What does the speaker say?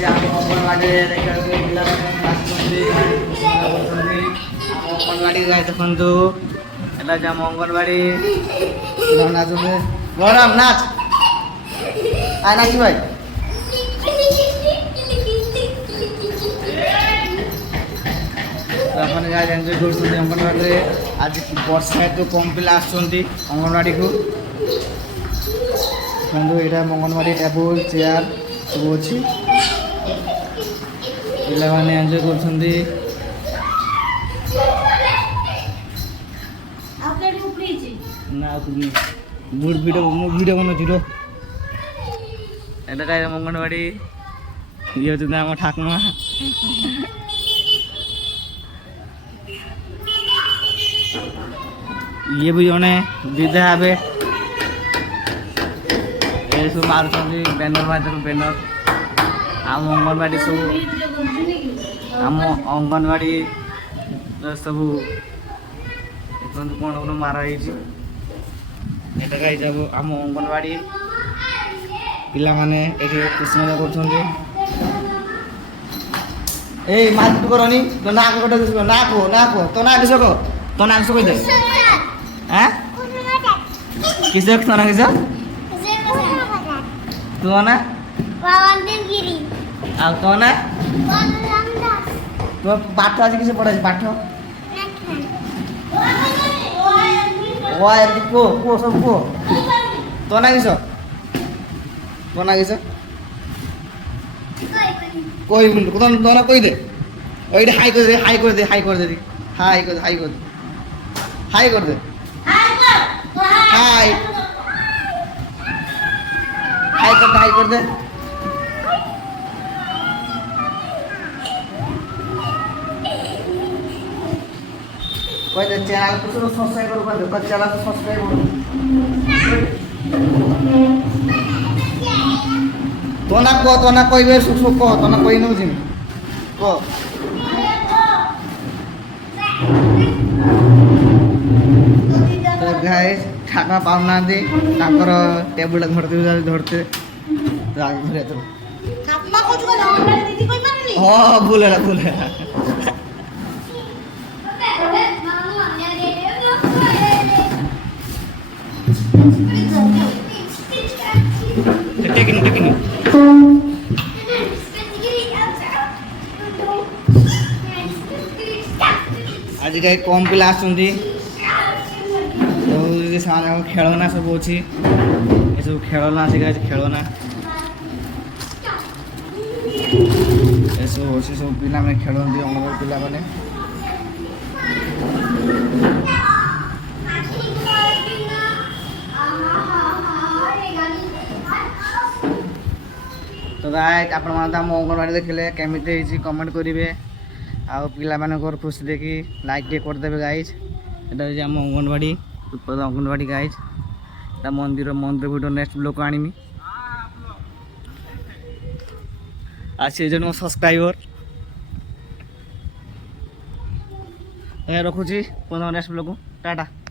যে ଆମ ଅଙ୍ଗନବାଡ଼ିରେ ଦେଖିବାକୁ ପିଲାମାନେ ଆସୁଛନ୍ତି ଆମ ଅଙ୍ଗନବାଡ଼ି ଗାଈ ଦେଖନ୍ତୁ এটা যে ଆମ ଅଙ୍ଗନବାଡ଼ି ପିଲାମାନେ ଆସୁଛନ୍ତି ଗରମ ନାଚ ଆয় ନାଚି ଭାଇ ଆପଣ ଗାଈ ଏନ୍ଜୟ କରୁଛନ୍ତି ଅଙ୍ଗନବାଡ଼ିରେ ଆଜି ବର୍ଷା ହେତୁ କମ୍ ପିଲା ଆସୁଛନ୍ତି ଅଙ୍ଗନବାଡ଼ିକୁ ଦେଖନ୍ତୁ ଏଇଟା ଅଙ୍ଗନବାଡ଼ି ଟେବୁଲ ଚେୟାର ସବୁ ଅଛି ପିଲାମାନେ ଏନ୍ଜୟ କରୁଛନ୍ତି ନା ମୁଁ ଭିଡ଼ିଓ ବନଉଛି ର এটা গাই অঙ্গনবাড়ি ইয়ে হচ্ছে আমার ঠাকুমা ইয়ে ବି ଜଣେ ଦିଦା ହେବେ ଏସବୁ ମାରୁଛନ୍ତି ବ୍ୟାନର ମାଧ୍ୟମ ବ୍ୟାନର ଆମ ଅଙ୍ଗନବାଡ଼ି ସବୁ ଆମ ଅଙ୍ଗନବାଡ଼ି ସବୁ ଦେଖନ୍ତୁ କ'ଣ କ'ଣ ମାରା ହେଇଛି এটা ଗାଇ যাব ଆମ ଅଙ୍ଗନବାଡ଼ି ପିଲାମାନେ ଏଠି ଖୁସି ମଜା କରୁଛନ୍ତି ଏଇ ମାରପିଟ କରନି ତୋ ନାଁ ଗୋଟେ ନା କୁହ ତୋ ନାଁ କିସ କହ ତୋ ନାଁ କିସ କହିଦେ হ্যাঁ কিস তো না কিস তো না ଆଉ ତ ନା ତୋ ପାଠ ଆଜି କିଛି ପଢ଼ାଇଛି ପାଠ କୁହ ସବୁ କୁହ ତୋ ନା କିସ କହିବୁନି ତୋ ନା କହିଦେ ଏଇଠି ହାଇ କରିଦେ ହାଇ କରିଦେ ହାଇ କରିଦେ ହାଇ କରିଦେ ହାଇ କରିଦେ ହାଇ କରିଦେ हाय हाय कर दे कोई दे चैनल को सब्सक्राइब करो कर चैनल को सब्सक्राइब करो तो ना कोई बेर सुख को तो ना कोई नो जिम को गाइस ठाकुमा पाऊनाहांती तांकर टेबुल धरते धरते धरे तो ठाकुमा को जो अंगनवाड़ी दीदी कोई मारनी हां बोलेला टेकिन आज गाय कम पिला आसुंदी खेलना सब अच्छी ये सब खेलना अच्छी खेलना ये सब अच्छे सब पिला मैंने खेलती अंगनवाड़ी पिला मैंने तो गाइस आपण माने हम अंगनवाड़ी देखले केमिते हिची कमेंट करिवे आ पिला मानकर खुशी देखी लाइक टे कर देबे गाइस एटा जे हम अंगनवाड़ी अंगनवाड़ी गाइज मंदिर वीडियो नेक्स्ट ब्लॉग को आनी आज से जन सब्सक्राइबर रखुची नेक्स्ट ब्लॉग को टाटा।